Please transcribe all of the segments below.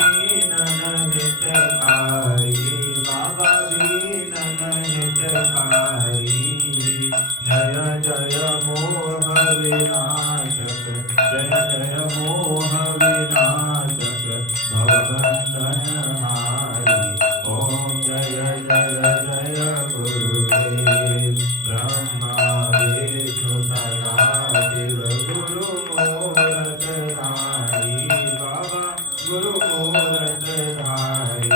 दीनन हितकारी, बाबा दीनन हितकारी। जय जय मोह विनाशक, जय जय मोह विनाशक, भवबंधन हारी। ओम जय जय जय गुरुदेव, ब्रह्मा विष्णु सदा शिव गुरु मूरत धारी, बाबा गुरु मूरत धारी।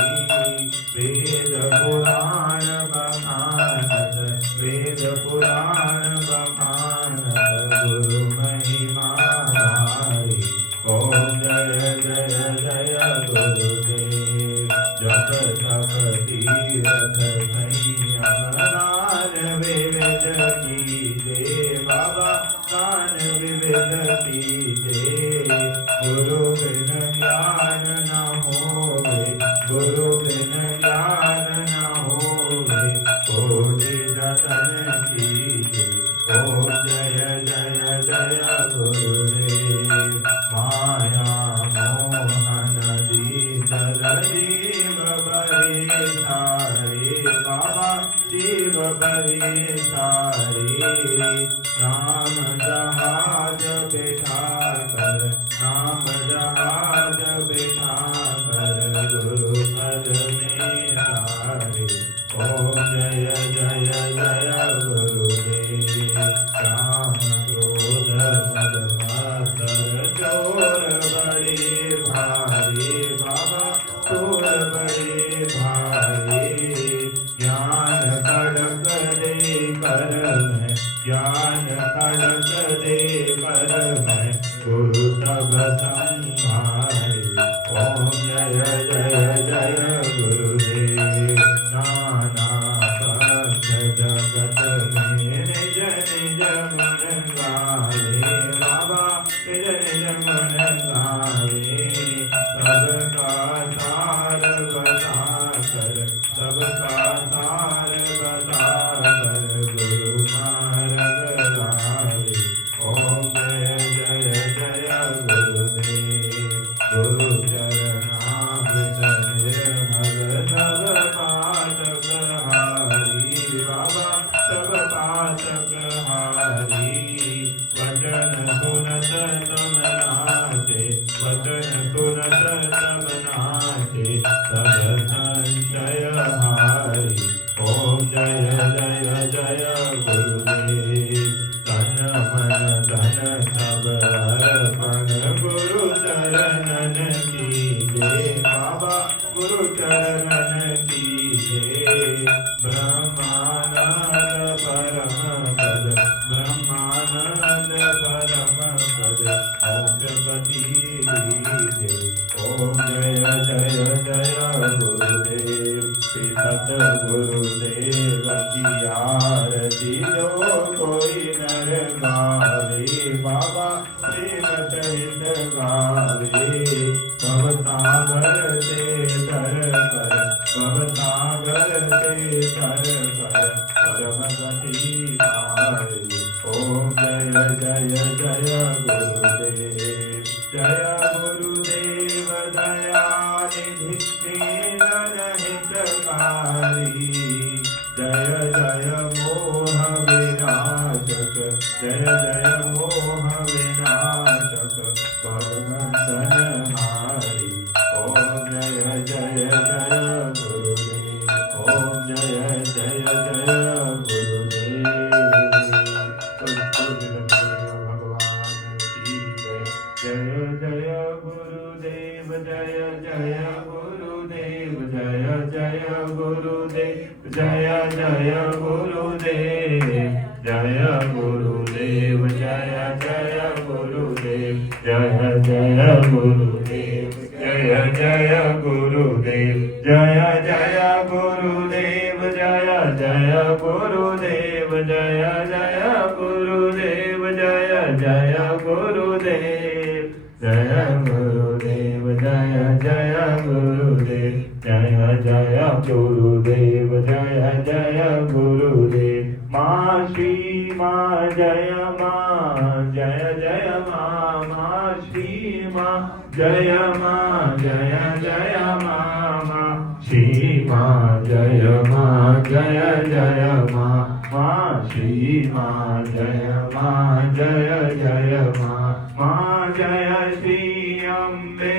वेद पुराण बखानत, वेद पुराण बखानत, गुरु महिमा भारी। ओम जय जय जय गुरुदेव, जप तप तीरथ संयम दान विविध कीजे, बाबा दान विविध कीजे। गुरु बिन ज्ञान न होवे, गुरु बिन ज्ञान न होवे, कोटि जतन कीजे। ओम जय जय जय गुरुदेव, माया मोहन दीन जीव बरे सारे, बाबा जीव बरे सारे। नाम जहाज बिठा कर, नाम जहाज बिठा कर, गुरु पद में तारे। ओम जय जय जय गुरुदेव, काम क्रोध मद मत्सर चोर बड़े भारी, बाबा चोर बड़े भारी। ज्ञान खड़क दे कर में, ज्ञान खड़क दे कर में, गुरु सब संहारे। ओम जय जय जय गुरुदेव, नाना पंथ जगत में निज निज गुण गावे, बाबा निज निज गुण गावे। सबका सार बता कर, सबका सार बता कर, गुरु मार्ग लावे। ओम जय जय जय गुरुदेव, गुरु चरणामृत निर्मल सब पातक हारी, बाबा सब पातक हारी। वचन सुनत तम नाचे, वचन सुनत तम नाचे, सब संशय हारी। ओम जय जय जय गुरुदेव, तन मन धन सब अर्पण गुरु चरणन कीजे, बाबा गुरु चरणन कीजे। ब्रह्मानंद परम पद, ब्रह्मानंद परम पद, मोक्ष गति दीजे। ओम जय जय जय गुरुदेव, सत गुरुदेव की आरती जो कोई नर गावे, बाबा प्रेम सहित गावे। भवसागर से तर कर, भवसागर से तर कर, परम गति पावे। ओम जय जय जय गुरुदेव, जय गुरुदेव दयानिधि दीनन हितकारी। जय जय मोह विनाशक, जय जय मोह विनाशक, भवबंधन हारी। ओम जय जय जय गुरुदेव, ओम जय जय जय गुरुदेव। भगवान की जय। जय जय गुरुदेव, जय जय गुरुदेव, जय जय गुरुदेव, जय जय गुरुदेव, जय गुरुदेव, जय जय गुरुदेव, जय जय गुरुदेव, जय जय गुरुदेव, जय जय गुरुदेव, जय जय गुरुदेव, जय जय गुरुदेव, जय जय गुरुदेव, जय गुरुदेव, जय जय गुरुदेव, जय जय गुरुदेव, जय जय गुरुदेव। माँ श्री माँ जय माँ, जय जय माँ, माँ श्री माँ जय माँ जय जय माँ श्री माँ जय माँ जय जय माँ श्री माँ जय माँ जय जय माँ जय श्री अम्बे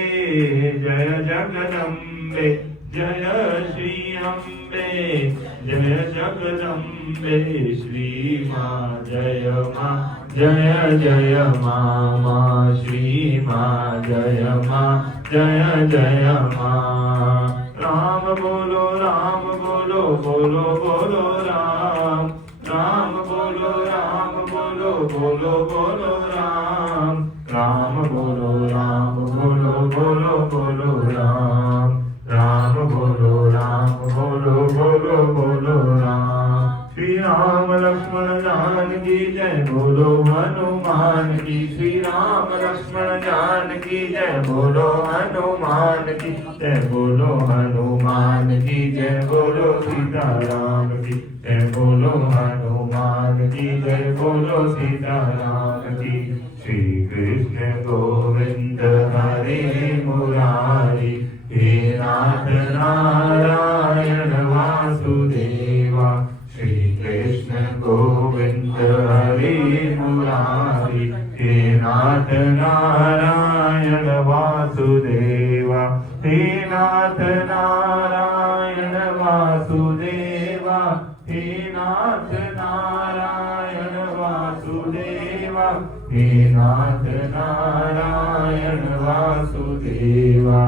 जय जगदम्बे जय श्री अम्बे जय जगदम्बे श्री माँ जय जय माँ श्री माँ जय जय माँ राम बोलो बोलो बोलो राम राम बोलो बोलो राम राम बोलो बोलो राम राम बोलो बोलो राम श्री राम लक्ष्मण जानकी जय बोलो हनुमान की श्री राम लक्ष्मण जानकी जय बोलो हनुमान की जय बोलो हनुमान की जय बोलो सीताराम की जय बोलो हनुमान की जय बोलो सीताराम की श्री कृष्ण गोविंद हरे मुरारी हे नाथ नारायण वासुदेवा श्री कृष्ण गोविंद हरे मुरारी हे नाथ नारायण वासुदेवा हे नाथ नारायण वासुदेवा हे नाथ नारायण वासुदेवा हे नाथ नारायण वासुदेवा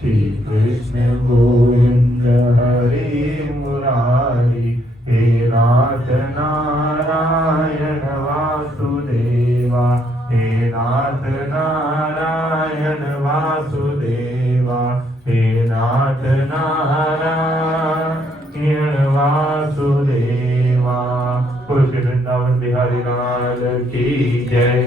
श्री कृष्ण गोविंद हरे मुरारी हे नाथ नारायण वासुदेवा हे नाथ नारायण वासुदेवा हे नाथ नारायण वासुदेवा। खुश वृंदावन बिहारी लाल की जय।